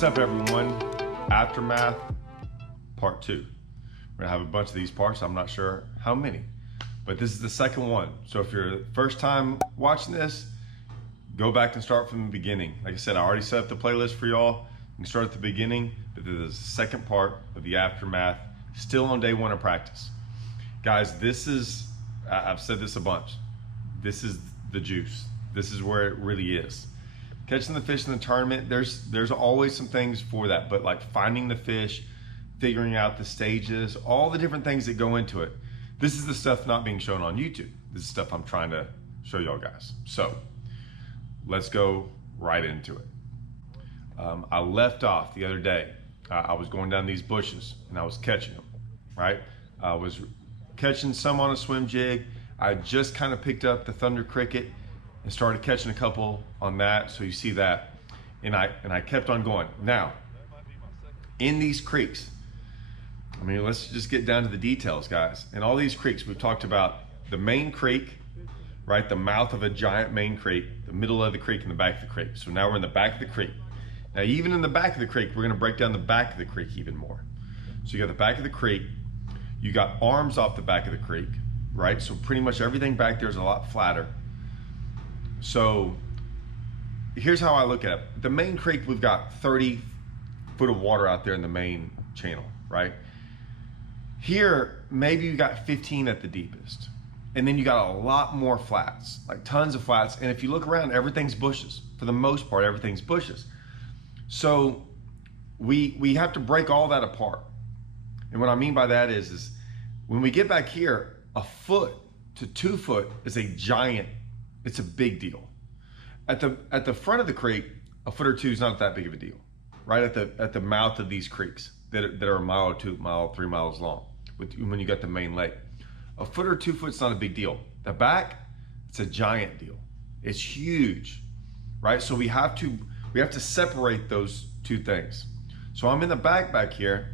What's up, everyone? Aftermath part 2. We're gonna have a bunch of these parts. I'm not sure how many, but this is the second one. So if you're first time watching this, go back and start from the beginning. Like I said, I already set up the playlist for y'all. You can start at the beginning, but this is the second part of the aftermath, still on day 1 of practice. Guys, this is, I've said this a bunch, this is the juice. This is where it really is. Catching the fish in the tournament, there's always some things for that, but like finding the fish, figuring out the stages, all the different things that go into it. This is the stuff not being shown on YouTube. This is stuff I'm trying to show y'all guys. So let's go right into it. I left off the other day. I was going down these bushes and I was catching them, right? I was catching some on a swim jig. I just kind of picked up the thunder cricket and started catching a couple on that. So you see that, and I kept on going. Now, in these creeks, I mean, let's just get down to the details, guys. In all these creeks, we've talked about the main creek, right? The mouth of a giant main creek, the middle of the creek, and the back of the creek. So now we're in the back of the creek. Now, even in the back of the creek, we're gonna break down the back of the creek even more. So you got the back of the creek, you got arms off the back of the creek, right? So pretty much everything back there is a lot flatter. So here's how I look at it. The main creek, we've got 30 foot of water out there in the main channel, right? Here, maybe you got 15 at the deepest. And then you got a lot more flats, like tons of flats. And if you look around, everything's bushes. For the most part, everything's bushes. So we have to break all that apart. And what I mean by that is when we get back here, a foot to 2 foot is a giant, it's a big deal. At the front of the creek, a foot or 2 is not that big of a deal, right? At the mouth of these creeks that are a mile or 2 mile, 3 miles long, when you got the main lake. A foot or 2 foot's not a big deal. The back, it's a giant deal. It's huge, right? So we have to separate those two things. So I'm in the back here,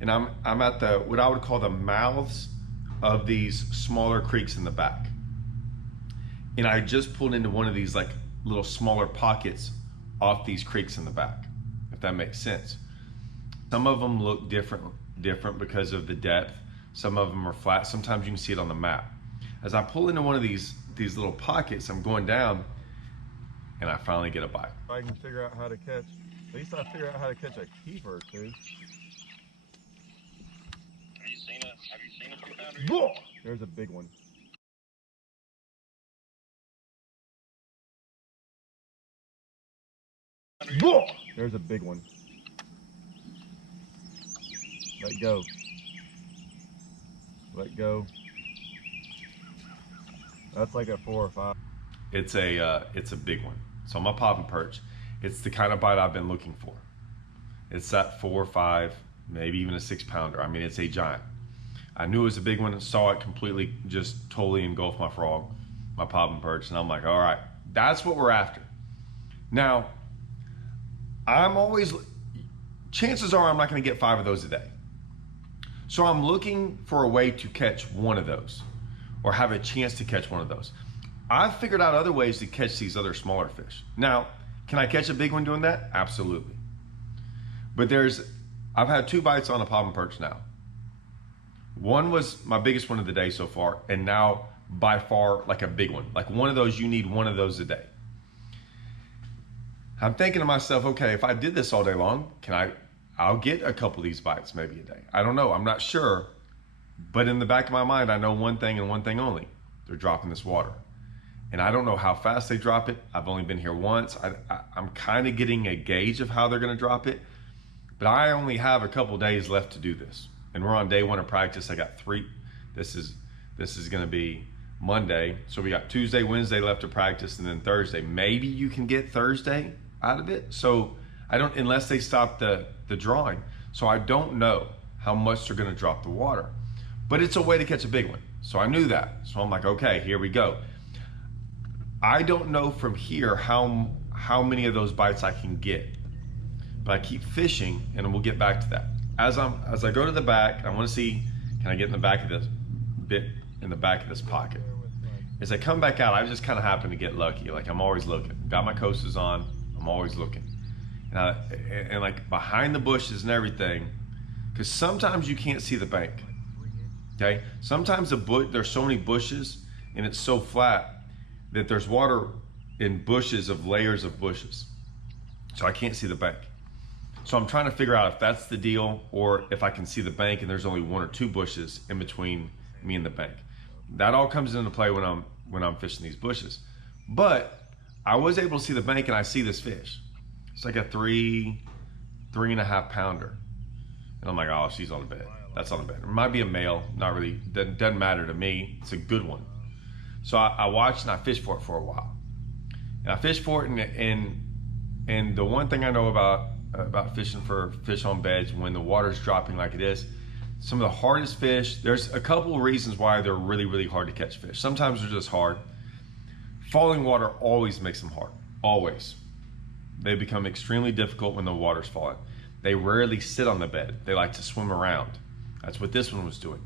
and I'm at the what I would call the mouths of these smaller creeks in the back. And I just pulled into one of these like little smaller pockets off these creeks in the back, if that makes sense. Some of them look different because of the depth. Some of them are flat. Sometimes you can see it on the map. As I pull into one of these little pockets, I'm going down and I finally get a bite. I can figure out how to catch, at least I figure out how to catch a keeper or two. Have you seen a 2-pounder? There's a big one. There's a big one. Let go. Let go. That's like a 4 or 5. It's a big one. So my popping perch, it's the kind of bite I've been looking for. It's that 4 or 5, maybe even a 6-pounder. I mean, it's a giant. I knew it was a big one and saw it completely, just totally engulf my frog, my popping perch, and I'm like, all right, that's what we're after. Now, chances are I'm not gonna get 5 of those a day. So I'm looking for a way to catch one of those or have a chance to catch one of those. I've figured out other ways to catch these other smaller fish. Now, can I catch a big one doing that? Absolutely. But I've had 2 bites on a popping perch now. One was my biggest one of the day so far, and now by far like a big one. Like one of those, you need one of those a day. I'm thinking to myself, okay, if I did this all day long, I'll get a couple of these bites maybe a day. I don't know, I'm not sure. But in the back of my mind, I know one thing and one thing only. They're dropping this water. And I don't know how fast they drop it. I've only been here once. I'm kind of getting a gauge of how they're gonna drop it. But I only have a couple days left to do this. And we're on day 1 of practice. I got 3. This is gonna be Monday. So we got Tuesday, Wednesday left to practice, and then Thursday. Maybe you can get Thursday out of it. So unless they stop the drawing. So I don't know how much they're gonna drop the water. But it's a way to catch a big one. So I knew that. So I'm like, okay, here we go. I don't know from here how many of those bites I can get. But I keep fishing, and we'll get back to that. As I go to the back, I want to see, can I get in the back of this bit, in the back of this pocket? As I come back out, I just kind of happen to get lucky. Like I'm always looking. Got my coasters on, I'm always looking. and like behind the bushes and everything, because sometimes you can't see the bank. Okay, sometimes there's so many bushes and it's so flat that there's water in bushes of layers of bushes, so I can't see the bank. So I'm trying to figure out if that's the deal, or if I can see the bank and there's only 1 or 2 bushes in between me and the bank. That all comes into play when I'm fishing these bushes. But I was able to see the bank, and I see this fish. It's like a 3.5 pounder. And I'm like, oh, she's on the bed. That's on the bed. It might be a male, not really, doesn't matter to me. It's a good one. So I watched and I fished for it for a while. And I fished for it, and the one thing I know about fishing for fish on beds when the water's dropping like it is, some of the hardest fish, there's a couple of reasons why they're really, really hard to catch fish. Sometimes they're just hard. Falling water always makes them hard, always. They become extremely difficult when the water's falling. They rarely sit on the bed. They like to swim around. That's what this one was doing.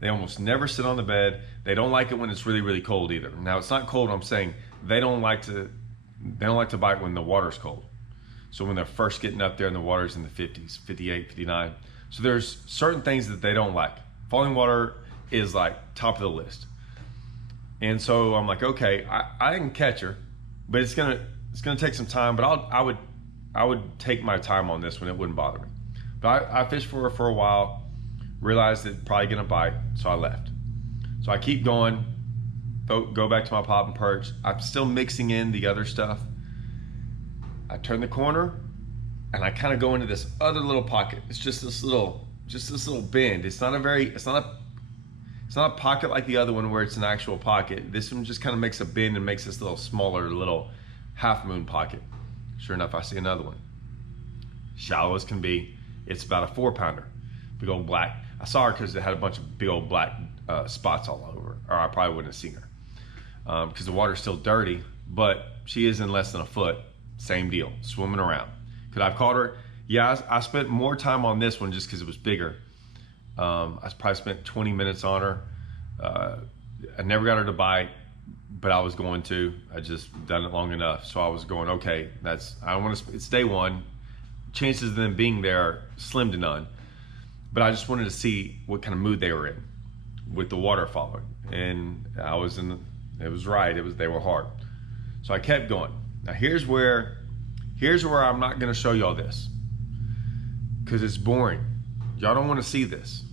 They almost never sit on the bed. They don't like it when it's really, really cold either. Now, it's not cold, I'm saying they don't like to bite when the water's cold. So when they're first getting up there and the water's in the 50s, 58, 59. So there's certain things that they don't like. Falling water is like top of the list. And so I'm like, okay, I can catch her, but it's gonna take some time, but I would take my time on this one. It wouldn't bother me. But I fished for her for a while, realized it probably gonna bite, so I left. So I keep going, go back to my pop and perch. I'm still mixing in the other stuff. I turn the corner and I kind of go into this other little pocket. It's just this little bend. It's not a pocket like the other one where it's an actual pocket. This one just kind of makes a bend and makes this little smaller little half moon pocket. Sure enough, I see another one. Shallow as can be. It's about a 4 pounder. Big old black. I saw her because it had a bunch of big old black spots all over, or I probably wouldn't have seen her because the water's still dirty, but she is in less than a foot. Same deal, swimming around. Could I have caught her? Yeah, I spent more time on this one just because it was bigger. I probably spent 20 minutes on her. I never got her to bite, but I was going to. I just done it long enough, so I was going, okay, I don't want to, it's day one. Chances of them being there are slim to none, but I just wanted to see what kind of mood they were in with the water following, and it was right, they were hard. So I kept going. Now here's where I'm not gonna show y'all this because it's boring. Y'all don't want to see this.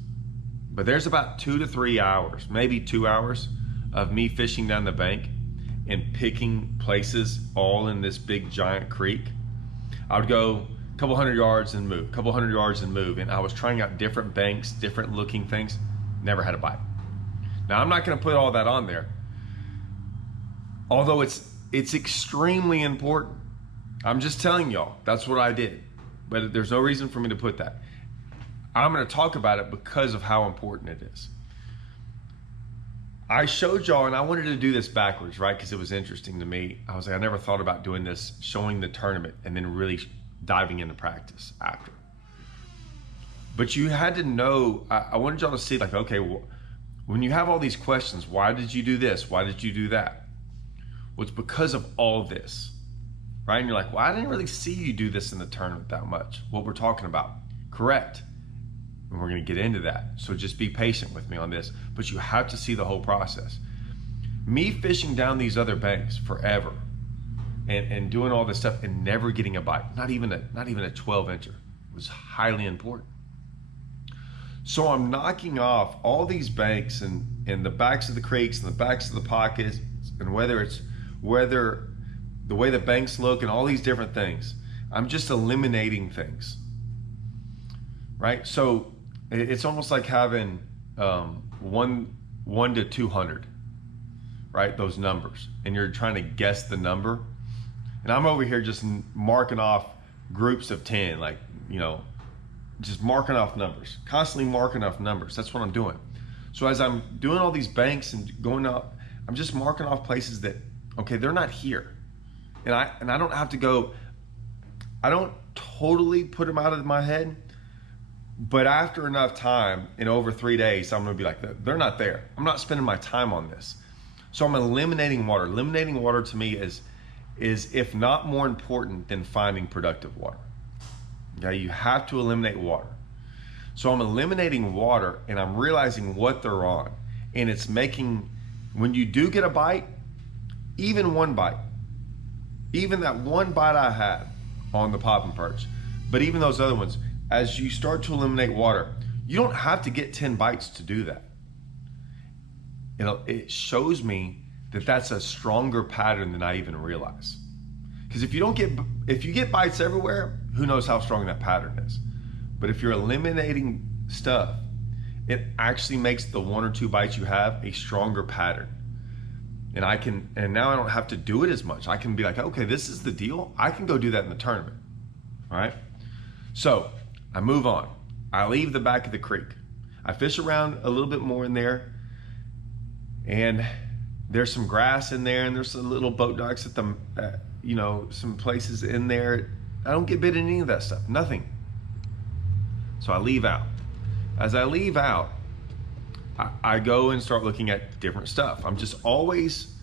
But there's about 2 to 3 hours, maybe 2 hours of me fishing down the bank and picking places all in this big giant creek. I would go a couple hundred yards and move, and I was trying out different banks, different looking things. Never had a bite. Now I'm not gonna put all that on there, although it's extremely important. I'm just telling y'all, that's what I did. But there's no reason for me to put that. I'm gonna talk about it because of how important it is. I showed y'all, and I wanted to do this backwards, right? Because it was interesting to me. I was like, I never thought about doing this, showing the tournament and then really diving into practice after. But you had to know, I wanted y'all to see like, okay, well, when you have all these questions, why did you do this? Why did you do that? Well, it's because of all this, right? And you're like, well, I didn't really see you do this in the tournament that much. What we're talking about, correct. And we're gonna get into that. So just be patient with me on this, but you have to see the whole process. Me fishing down these other banks forever and doing all this stuff and never getting a bite, not even a 12-incher, was highly important. So I'm knocking off all these banks and the backs of the creeks and the backs of the pockets, and whether the way the banks look and all these different things, I'm just eliminating things, right? So it's almost like having 1 to 200, right? Those numbers, and you're trying to guess the number. And I'm over here just marking off groups of 10, like, just marking off numbers, constantly marking off numbers. That's what I'm doing. So as I'm doing all these banks and going up, I'm just marking off places that, okay, they're not here. And I don't have to go, I don't totally put them out of my head, but after enough time, in over 3 days, I'm gonna be like, they're not there. I'm not spending my time on this. So I'm eliminating water. Eliminating water to me is, if not more important than finding productive water. Okay, you have to eliminate water. So I'm eliminating water and I'm realizing what they're on. And it's making, when you do get a bite, even one bite, even that one bite I had on the popping perch, but even those other ones, as you start to eliminate water, you don't have to get 10 bites to do that. It shows me that that's a stronger pattern than I even realize. Because if you get bites everywhere, who knows how strong that pattern is. But if you're eliminating stuff, it actually makes the 1 or 2 bites you have a stronger pattern. And now I don't have to do it as much. I can be like, okay, this is the deal. I can go do that in the tournament, all right? So I move on. I leave the back of the creek. I fish around a little bit more in there, and there's some grass in there, and there's some little boat docks at the, some places in there. I don't get bit in any of that stuff, nothing. So I leave out. As I leave out, I go and start looking at different stuff. I'm just always,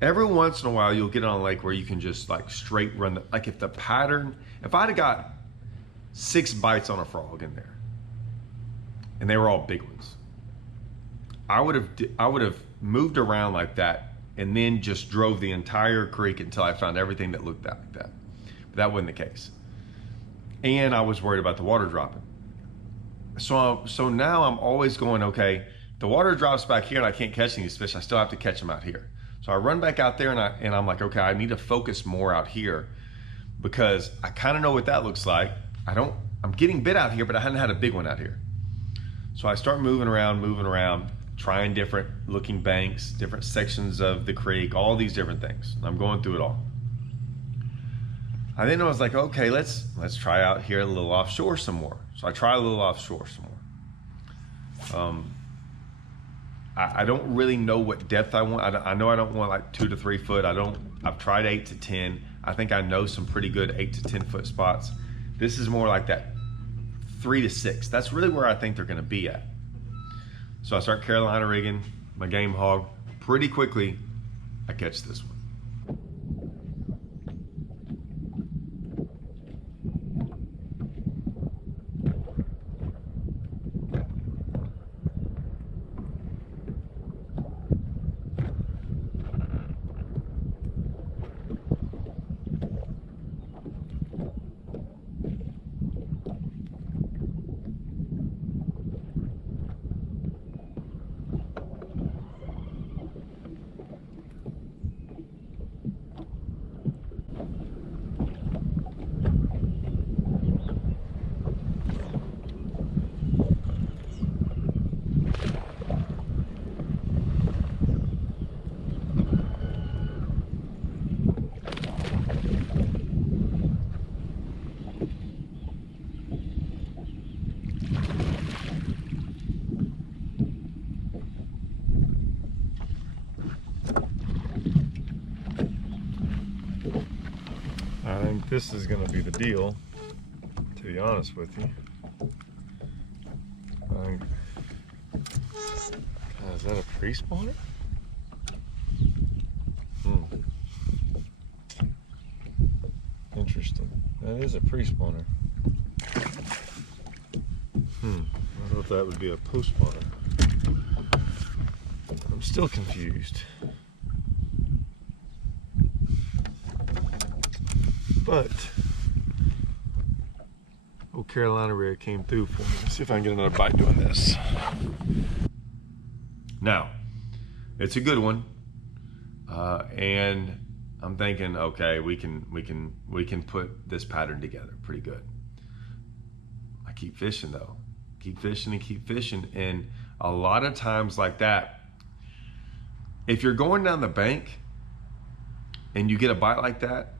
every once in a while, you'll get on a lake where you can just like straight run, like if the pattern, if I'd have got 6 bites on a frog in there, and they were all big ones, I would have moved around like that and then just drove the entire creek until I found everything that looked like that. But that wasn't the case. And I was worried about the water dropping. So now I'm always going, okay, the water drops back here and I can't catch any of these fish. I still have to catch them out here. So I run back out there and I'm like, okay, I need to focus more out here because I kind of know what that looks like. I'm getting bit out here, but I hadn't had a big one out here. So I start moving around, trying different looking banks, different sections of the creek, all these different things. I'm going through it all. And then I was like, okay, let's try out here a little offshore some more. So I try a little offshore some more. I don't really know what depth I want. I know I don't want like 2 to 3 foot. I've tried 8 to 10. I think I know some pretty good 8 to 10 foot spots. This is more like that 3 to 6. That's really where I think they're gonna be at. So I start Carolina rigging my game hog. Pretty quickly, I catch this one. I think this is going to be the deal, to be honest with you. Is that a pre-spawner? Interesting. That is a pre-spawner. I thought that would be a post-spawner. I'm still confused. But old Carolina rig came through for me. Let's see if I can get another bite doing this. Now, it's a good one, and I'm thinking, okay, we can put this pattern together pretty good. I keep fishing though, keep fishing, and a lot of times like that, if you're going down the bank and you get a bite like that,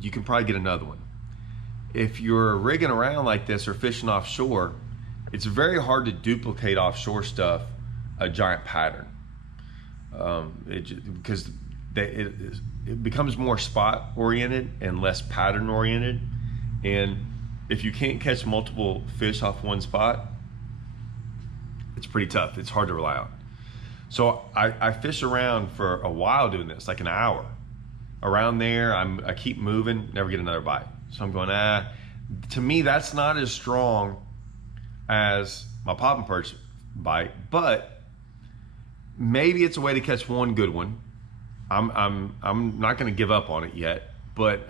you can probably get another one. If you're rigging around like this or fishing offshore, it's very hard to duplicate offshore stuff a giant pattern, because it becomes more spot oriented and less pattern oriented. And if you can't catch multiple fish off one spot, it's pretty tough. It's hard to rely on. So I fish around for a while doing this, like an hour. around there, I keep moving, never get another bite. So I'm going, to me, that's not as strong as my popping perch bite, but maybe it's a way to catch one good one. I'm not going to give up on it yet, but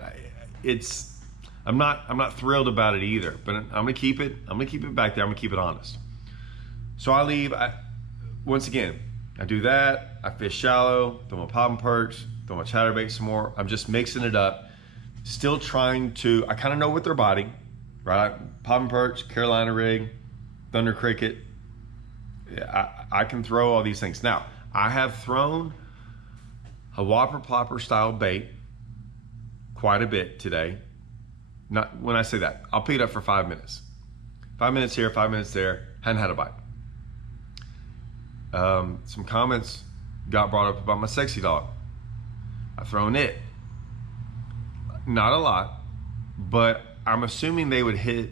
I'm not thrilled about it either. But I'm going to keep it. I'm going to keep it back there. I'm going to keep it honest. So I leave. Once again, I do that. I fish shallow. Throw my popping perch. Throw my chatterbait some more. I'm just mixing it up. Still trying to. I kind of know what they're biting, right? Popping perch, Carolina rig, thunder cricket. I can throw all these things. Now, I have thrown a whopper plopper style bait quite a bit today. Not when I say that, I'll pick it up for 5 minutes. 5 minutes here, 5 minutes there. Hadn't had a bite. Some comments got brought up about my sexy dog. I've thrown it. Not a lot, but I'm assuming they would hit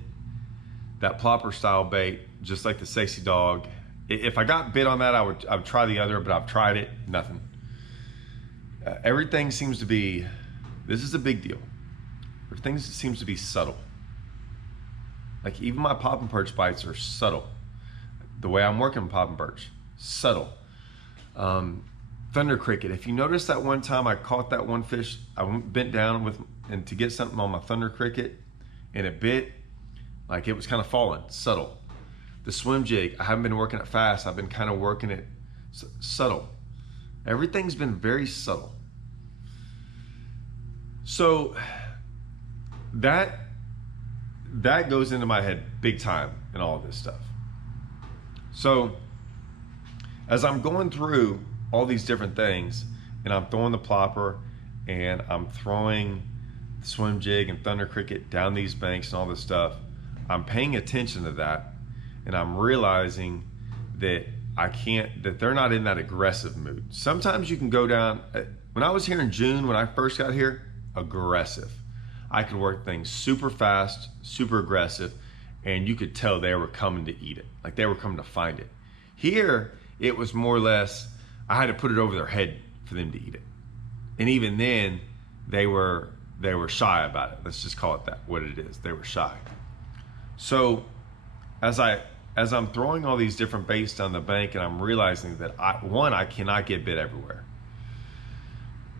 that plopper style bait just like the sexy dog. If I got bit on that, I would try the other, but I've tried it, nothing. Everything seems to be, this is a big deal. Everything seems to be subtle. Like even my popping perch bites are subtle. The way I'm working popping perch, subtle. Thunder cricket. If you notice that one time I caught that one fish, I bent down and to get something on my thunder cricket, and it bit, like it was kind of falling, subtle. The swim jig, I haven't been working it fast. I've been kind of working it subtle. Everything's been very subtle. So that goes into my head big time in all of this stuff. So as I'm going through all these different things, and I'm throwing the plopper, and I'm throwing the swim jig and thunder cricket down these banks and all this stuff, I'm paying attention to that, and I'm realizing that that they're not in that aggressive mood. Sometimes you can go down, when I was here in June, when I first got here, aggressive. I could work things super fast, super aggressive, and you could tell they were coming to eat it. Like they were coming to find it. Here, it was more or less, I had to put it over their head for them to eat it. And even then, they were shy about it. Let's just call it that, what it is. They were shy. So as I'm throwing all these different baits down the bank, and I'm realizing that I cannot get bit everywhere.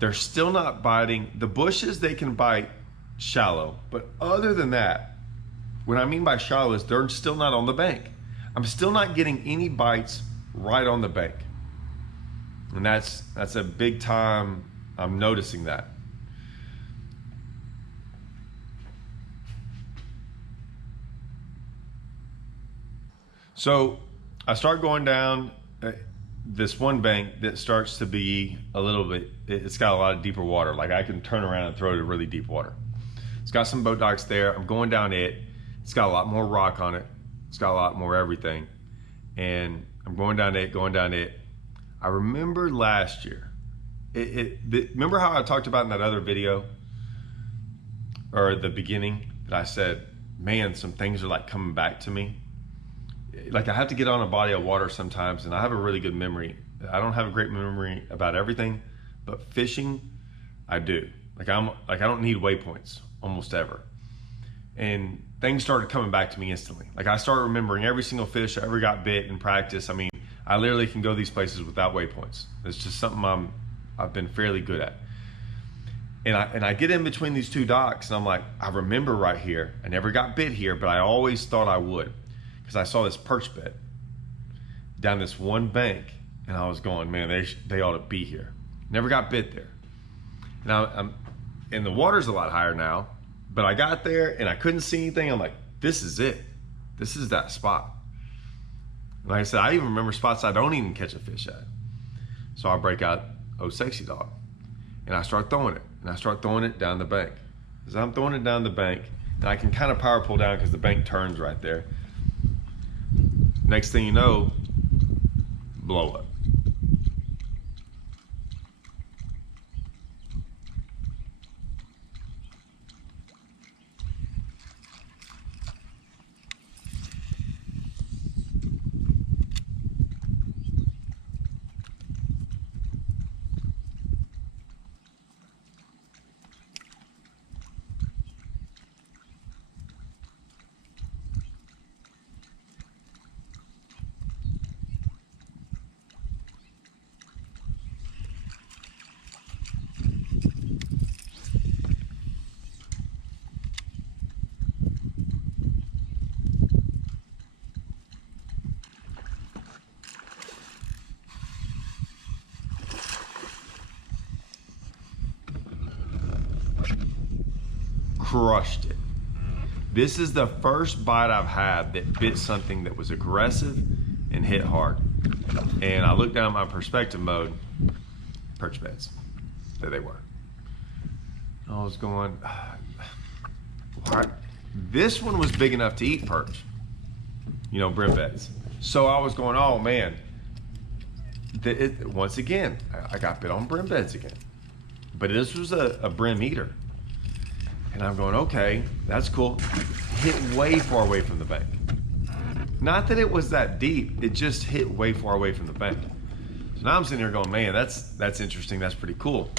They're still not biting. The bushes, they can bite shallow, but other than that, what I mean by shallow is they're still not on the bank. I'm still not getting any bites right on the bank. And that's a big time, I'm noticing that. So I start going down this one bank that starts to be a little bit, it's got a lot of deeper water. Like I can turn around and throw it to really deep water. It's got some boat docks there. I'm going down it. It's got a lot more rock on it. It's got a lot more everything. And I'm going down it. I remember last year, remember how I talked about in that other video, or the beginning, that I said, man, some things are like coming back to me. Like I have to get on a body of water sometimes, and I have a really good memory. I don't have a great memory about everything, but fishing, I do. Like I don't need waypoints almost ever. And things started coming back to me instantly. Like I started remembering every single fish I ever got bit in practice. I mean, I literally can go these places without waypoints. It's just something I've been fairly good at. And I get in between these two docks, and I'm like, I remember right here. I never got bit here, but I always thought I would, because I saw this perch bed down this one bank, and I was going, man, they ought to be here. Never got bit there. Now and the water's a lot higher now, but I got there and I couldn't see anything. I'm like, this is it. This is that spot. Like I said, I even remember spots I don't even catch a fish at. So I break out, oh, sexy dog. And I start throwing it. And I start throwing it down the bank. As I'm throwing it down the bank, and I can kind of power pull down because the bank turns right there. Next thing you know, blow up. crushed it. This is the first bite I've had that bit something that was aggressive and hit hard. And I looked down at my perspective mode, perch beds, there they were. I was going, what? This one was big enough to eat perch, you know, brim beds. So I was going, oh man, once again, I got bit on brim beds again. But this was a brim eater. And I'm going, okay, that's cool. Hit way far away from the bank. Not that it was that deep, it just hit way far away from the bank. So now I'm sitting here going, man, that's interesting, that's pretty cool.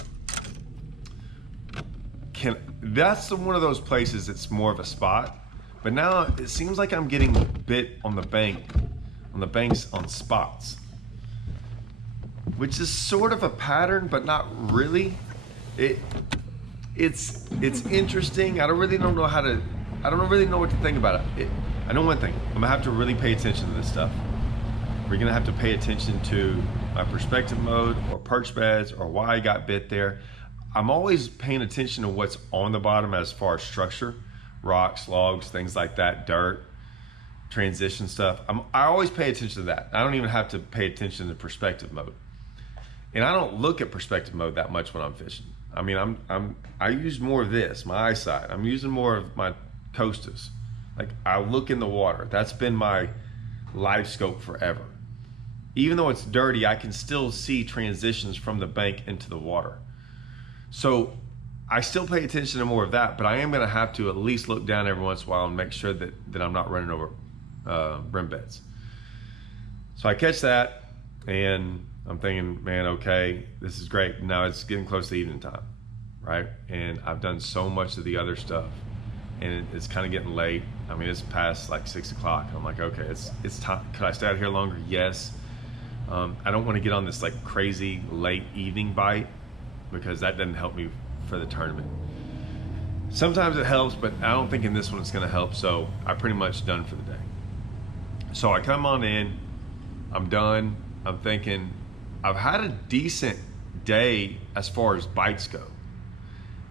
That's one of those places that's more of a spot, but now it seems like I'm getting bit on the banks on spots, which is sort of a pattern, but not really. It's interesting. I don't really know what to think about it. I know one thing, I'm gonna have to really pay attention to this stuff. We're gonna have to pay attention to my perspective mode or perch beds or why I got bit there. I'm always paying attention to what's on the bottom as far as structure, rocks, logs, things like that, dirt, transition stuff. I always pay attention to that. I don't even have to pay attention to perspective mode. And I don't look at perspective mode that much when I'm fishing. I mean, I use more of this, my eyesight. I'm using more of my costas. Like, I look in the water. That's been my live scope forever. Even though it's dirty, I can still see transitions from the bank into the water. So I still pay attention to more of that, but I am gonna have to at least look down every once in a while and make sure that I'm not running over brim beds. So I catch that and I'm thinking, man, okay, this is great. Now it's getting close to evening time, right? And I've done so much of the other stuff and it's kind of getting late. I mean, it's past like 6 o'clock. I'm like, okay, it's time. Could I stay out here longer? Yes. I don't want to get on this like crazy late evening bite because that doesn't help me for the tournament. Sometimes it helps, but I don't think in this one it's going to help. So I'm pretty much done for the day. So I come on in, I'm done. I'm thinking I've had a decent day as far as bites go.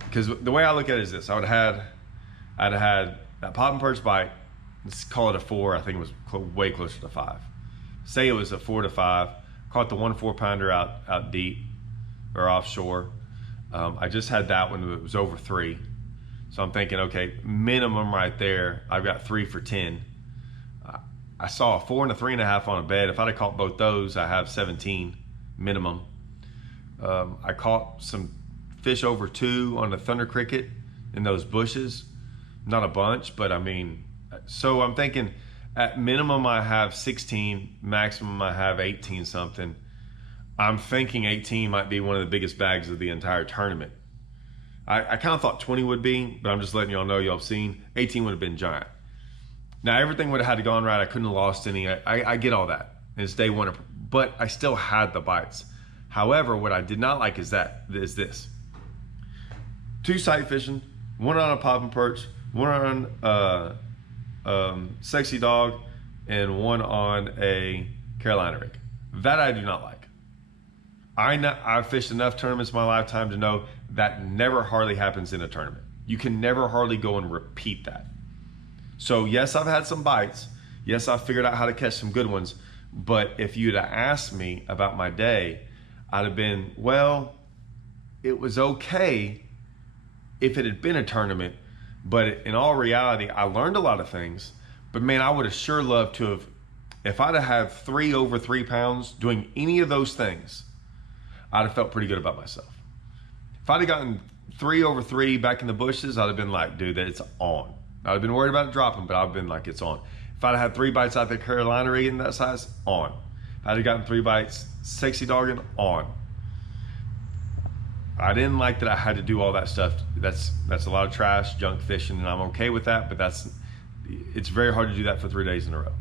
Because the way I look at it is this: I'd have had that pop and perch bite. Let's call it a 4. I think it was way closer to 5. Say it was a 4 to 5. Caught the 1 4-pounder out deep or offshore. I just had that one. It was over 3. So I'm thinking, okay, minimum right there. I've got 3 for 10. I saw a 4 and a 3.5 on a bed. If I'd have caught both those, I have 17 minimum. I caught some fish over 2 on the thunder cricket in those bushes. Not a bunch, but I mean, so I'm thinking at minimum I have 16, maximum I have 18 something. I'm thinking 18 might be one of the biggest bags of the entire tournament. I kind of thought 20 would be, but I'm just letting y'all know, y'all have seen 18 would have been giant. Now everything would have had to gone right. I couldn't have lost any. I get all that. And it's day 1, but I still had the bites. However, what I did not like is this. 2 sight fishing, 1 on a pop and perch, 1 on sexy dog, and 1 on a Carolina rig. That I do not like. I've fished enough tournaments in my lifetime to know that never hardly happens in a tournament. You can never hardly go and repeat that. So yes, I've had some bites. Yes, I've figured out how to catch some good ones. But if you'd have asked me about my day, I'd have been, well, it was okay if it had been a tournament. But in all reality, I learned a lot of things. But man, I would have sure loved to have, if I'd have had 3 over 3 pounds doing any of those things, I'd have felt pretty good about myself. If I'd have gotten 3 over 3 back in the bushes, I'd have been like, dude, it's on. I'd have been worried about it dropping, but I'd have been like, it's on. If I'd have had 3 bites out the Carolina rig in that size, on. If I'd have gotten 3 bites, sexy dogging, on. I didn't like that I had to do all that stuff. That's a lot of trash, junk fishing, and I'm okay with that, but it's very hard to do that for 3 days in a row.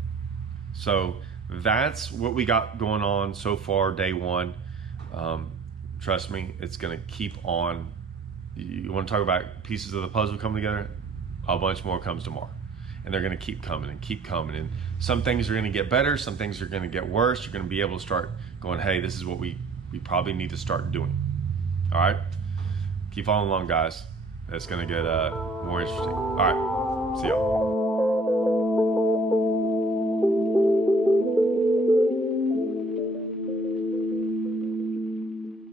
So that's what we got going on so far, day 1. Trust me, it's gonna keep on. You wanna talk about pieces of the puzzle coming together? A bunch more comes tomorrow. And they're gonna keep coming and keep coming. And some things are gonna get better, some things are gonna get worse. You're gonna be able to start going, hey, this is what we probably need to start doing. All right? Keep following along, guys. that's gonna get more interesting. All right, see y'all.